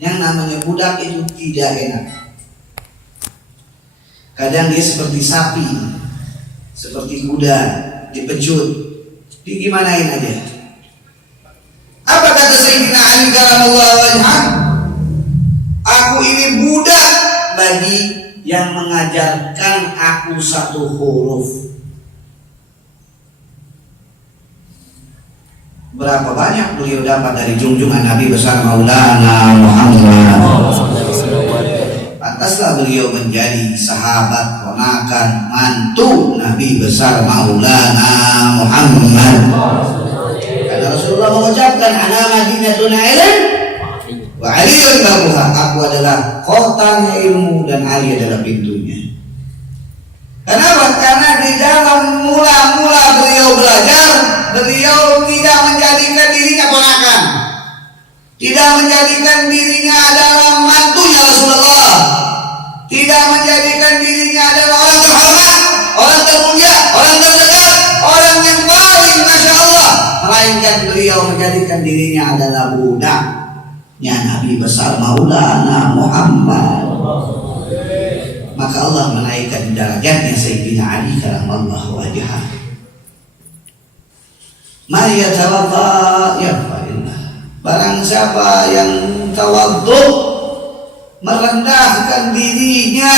Yang namanya budak itu tidak enak. Kadang dia seperti sapi, seperti kuda, dipecut, digimanain aja. Apa kata Sayyidina Ali karamallahu wajhah? Aku ini budak bagi yang mengajarkan aku satu huruf. Berapa banyak beliau dapat dari junjungan Nabi besar Maulana Muhammad. Pantaslah beliau menjadi sahabat, ponakan, mantu Nabi besar Maulana Muhammad. Karena Rasulullah mengucapkan ana madinatun ilm wa aliyun babuha. Aku adalah kotanya ilmu dan Ali adalah pintunya. Kenapa? Karena di dalam mula-mula beliau belajar, beliau tidak menjadikan dirinya ponakan, tidak menjadikan dirinya adalah mantunya Rasulullah, tidak menjadikan dirinya adalah orang terhormat, orang termulia, orang terdekat, orang yang paling masya Allah, melainkan beliau menjadikan dirinya adalah budaknya Nabi besar Maulana Muhammad. Maka Allah menaikkan derajatnya Sayyidina Ali karamallahu wajhah. Ma yatawadda yarfa'illah. Barang siapa yang tawaddu, merendahkan dirinya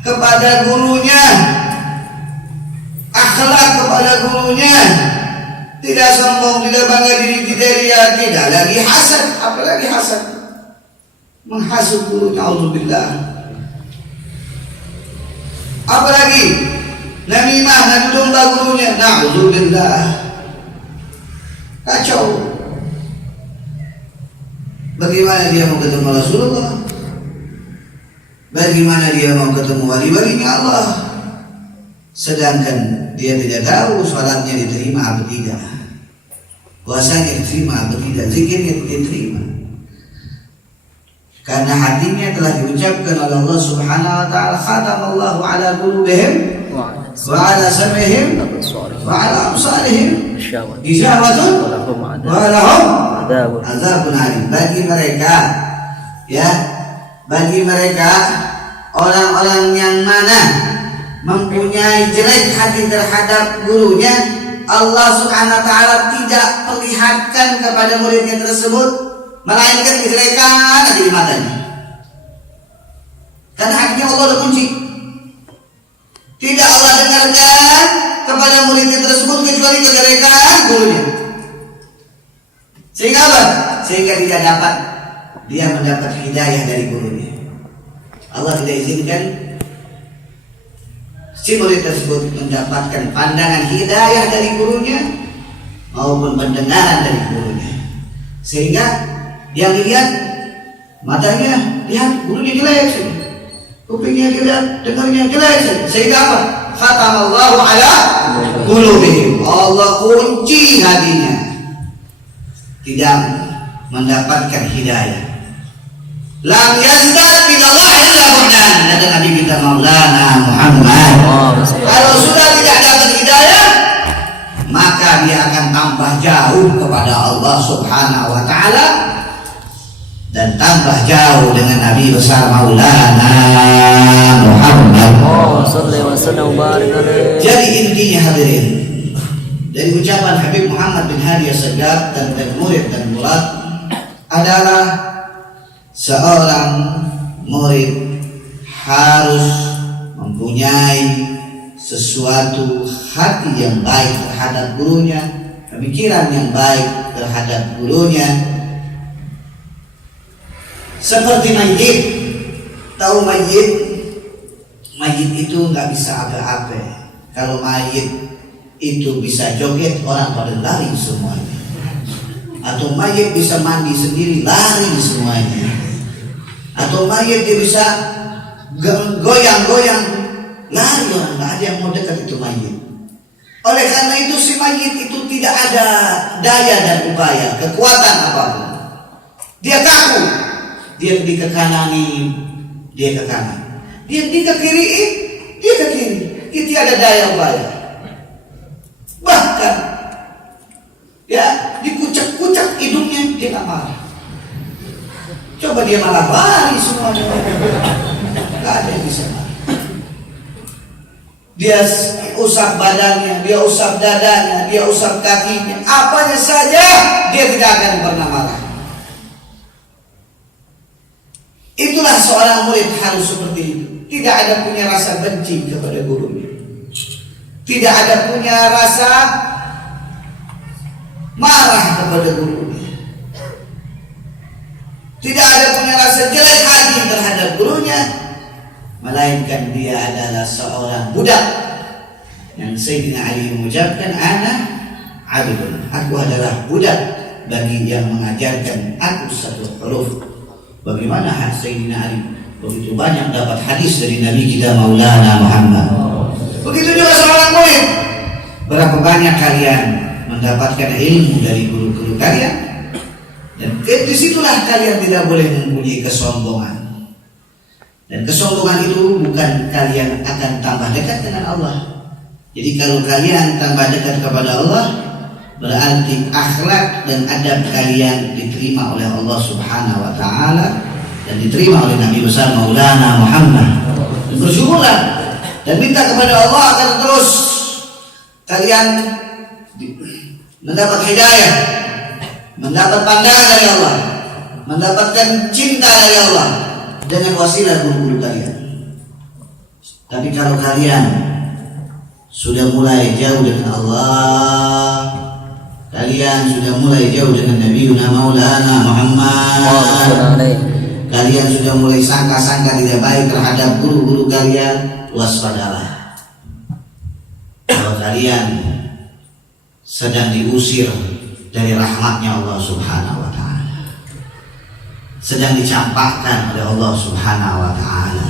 kepada gurunya, akhlak kepada gurunya, tidak sombong, tidak bangga diri, tidak ria, tidak lagi hasad, apalagi hasad, menghasut gurunya, auzubillah. Apalagi namimah, ngadu domba gurunya, na'udzubillah. Kacau. Bagaimana dia mau ketemu Rasulullah? Bagaimana dia mau ketemu wali-walinya Allah? Sedangkan dia tidak tahu salatnya diterima atau tidak, puasanya diterima atau tidak, zikirnya diterima. Karena hatinya telah diucapkan oleh Allah Subhanahu wa taala, khatamallahu ala qulubihim wa ala sam'ihim wa ala absarihim ghishawatun wa lahum adzabun alim. Bagi mereka, ya, bagi mereka orang-orang yang mana mempunyai jelek hati terhadap gurunya, Allah Subhanahu wa taala tidak perlihatkan kepada muridnya tersebut melainkan kejelekan ada di matanya. Karena hatinya Allah udah kunci. Tidak Allah dengarkan kepada muridnya tersebut kecuali kejelekan gurunya. Sehingga apa? Sehingga tidak dapat dia mendapat hidayah dari gurunya. Allah tidak izinkan si murid tersebut mendapatkan pandangan hidayah dari gurunya maupun pendengaran dari gurunya. Sehingga yang dilihat matanya lihat gurunya jelek, kupingnya dilihat dengarnya jelek, sehingga apa? Khatamallahu ala qulubihim. Allah kunci hatinya, tidak mendapatkan hidayah. Lam yazdad minallah illa bu'dan, kata Nabi kita Maulana Muhammad. Kalau sudah tidak dapat hidayah, maka dia akan tambah jauh kepada Allah Subhanahu wa taala dan tambah jauh dengan Nabi besar Maulana Muhammad. Jadi intinya hadirin, dari ucapan Habib Muhammad bin Hadi As-Sagaf dan murid dan murad adalah seorang murid harus mempunyai sesuatu hati yang baik terhadap gurunya, pemikiran yang baik terhadap gurunya. Seperti mayit, tahu mayit? Mayit itu nggak bisa apa-apa. Kalau mayit itu bisa joget, orang pada lari semuanya. Atau mayit bisa mandi sendiri, lari semuanya. Atau mayit dia bisa goyang-goyang, lari orang, nggak ada yang mau dekat itu mayit. Oleh karena itu si mayit itu tidak ada daya dan upaya, kekuatan apapun. Dia kaku. Dia di ke kanan, dia ke kanan. Dia di ke kiri, dia ke kiri. Itu ada daya upaya. Bahkan ya dikucak-kucak hidungnya, dia nggak marah. Coba dia malah lari semuanya. Gak ada yang bisa lari. Dia usap badannya, dia usap dadanya, dia usap kakinya, apanya saja dia tidak akan pernah marah. Itulah seorang murid harus seperti itu. Tidak ada punya rasa benci kepada gurunya. Tidak ada punya rasa marah kepada gurunya. Tidak ada punya rasa jelek hati terhadap gurunya, melainkan dia adalah seorang budak. Yang Sayyidina Ali mengucapkan, ana abdun, aku adalah budak bagi yang mengajarkan aku satu huruf. Bagaimana Sayyidina Ali begitu banyak dapat hadis dari Nabi kita Maulana Muhammad. Begitu juga seorang murid. Berapa banyak kalian mendapatkan ilmu dari guru-guru kalian? Dan disitulah kalian tidak boleh mempunyai kesombongan. Dan kesombongan itu bukan kalian akan tambah dekat dengan Allah. Jadi kalau kalian tambah dekat kepada Allah, berarti akhlak dan adab kalian diterima oleh Allah Subhanahu wa Ta'ala dan diterima oleh Nabi besar Maulana Muhammad. Bersyukurlah dan minta kepada Allah agar terus kalian mendapat hidayah, mendapat pandangan dari Allah, mendapatkan cinta dari Allah dengan wasilah guru-guru kalian. Tapi kalau kalian sudah mulai jauh dengan Allah, kalian sudah mulai jauh dengan Nabi Maulana Muhammad, kalian sudah mulai sangka-sangka tidak baik terhadap guru-guru kalian, waspadalah. Kalau kalian sedang diusir dari rahmatnya Allah Subhanahu wa Ta'ala, sedang dicampakkan oleh Allah Subhanahu wa Ta'ala.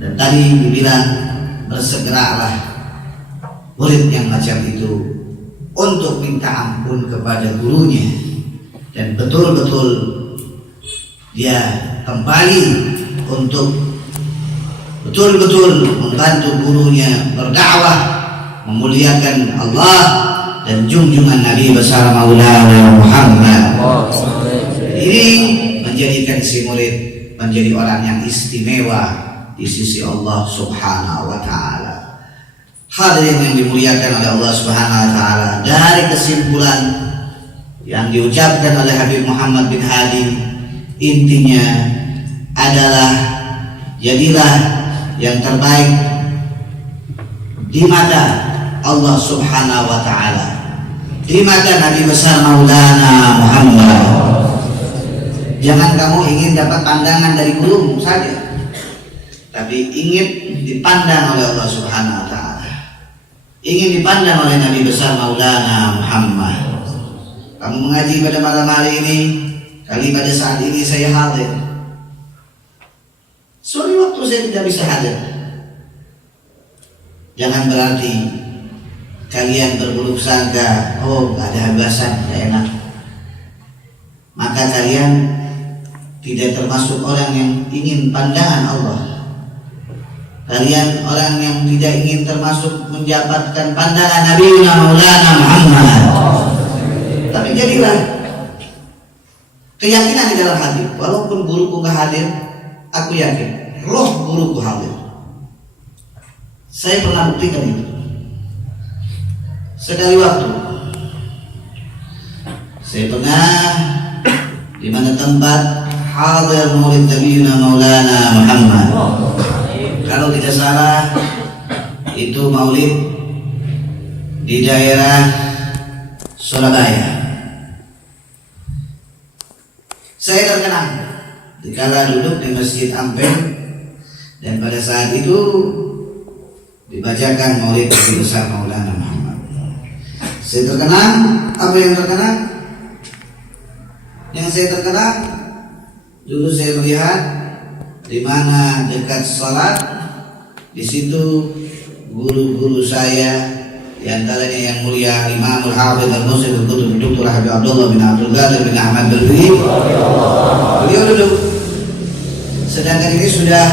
Dan tadi dibilang, bersegeralah murid yang macam itu untuk minta ampun kepada gurunya, dan betul-betul dia kembali untuk betul-betul membantu gurunya berdakwah, memuliakan Allah dan junjungan Nabi besar Maulana Muhammad. Ini menjadikan si murid menjadi orang yang istimewa di sisi Allah Subhanahu wa Ta'ala. Hadirin yang dimuliakan oleh Allah Subhanahu wa Ta'ala, dari kesimpulan yang diucapkan oleh Habib Muhammad bin Hadi, intinya adalah jadilah yang terbaik di mata Allah Subhanahu wa Ta'ala, di mata Nabi besar Maulana Muhammad. Jangan kamu ingin dapat pandangan dari gurumu saja, tapi ingin dipandang oleh Allah Subhanahu wa Ta'ala, ingin dipandang oleh Nabi besar Maulana Muhammad. Kamu mengaji pada malam hari ini, kali pada saat ini saya hadir. Suatu waktu saya tidak bisa hadir, jangan berarti kalian berburuk sangka, oh gak ada habasan, gak enak. Maka kalian tidak termasuk orang yang ingin pandangan Allah. Kalian orang yang tidak ingin termasuk mendapatkan pandangan Nabi Maulana Muhammad. Tapi jadilah keyakinan di dalam hati, walaupun guruku gak hadir, aku yakin roh guruku hadir. Saya pernah buktikan itu. Sekali waktu saya pernah di mana tempat hadir maulid Nabi Maulana Muhammad. Kalau tidak salah itu maulid di daerah Surabaya. Saya terkenang dikala duduk di Masjid Ampel, dan pada saat itu dibacakan maulid Nabi besar Maulana Muhammad. Saya terkenang. Apa yang terkenang? Yang saya terkenang dulu saya melihat di mana dekat salat, di situ guru-guru saya, di antaranya yang mulia Imamul Hafidz Al-Muhsin Al-Qutb Dr. Habib Abdullah bin Abdul Qadir bin Ahmad Al-Biri, beliau duduk. Sedangkan ini sudah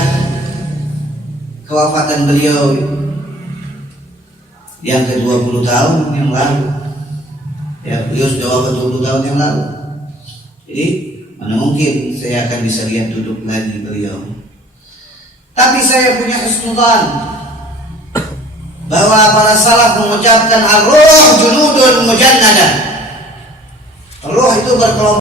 kewafatan beliau yang ke-20 tahun yang lalu. Ya, beliau sudah wafat 20 tahun yang lalu. Jadi Mana mungkin saya akan bisa lihat duduk lagi beliau. Tapi saya punya husnudzan bahwa para salaf mengucapkan ar-ruh junudun mujannadah. Ruh itu berkelompok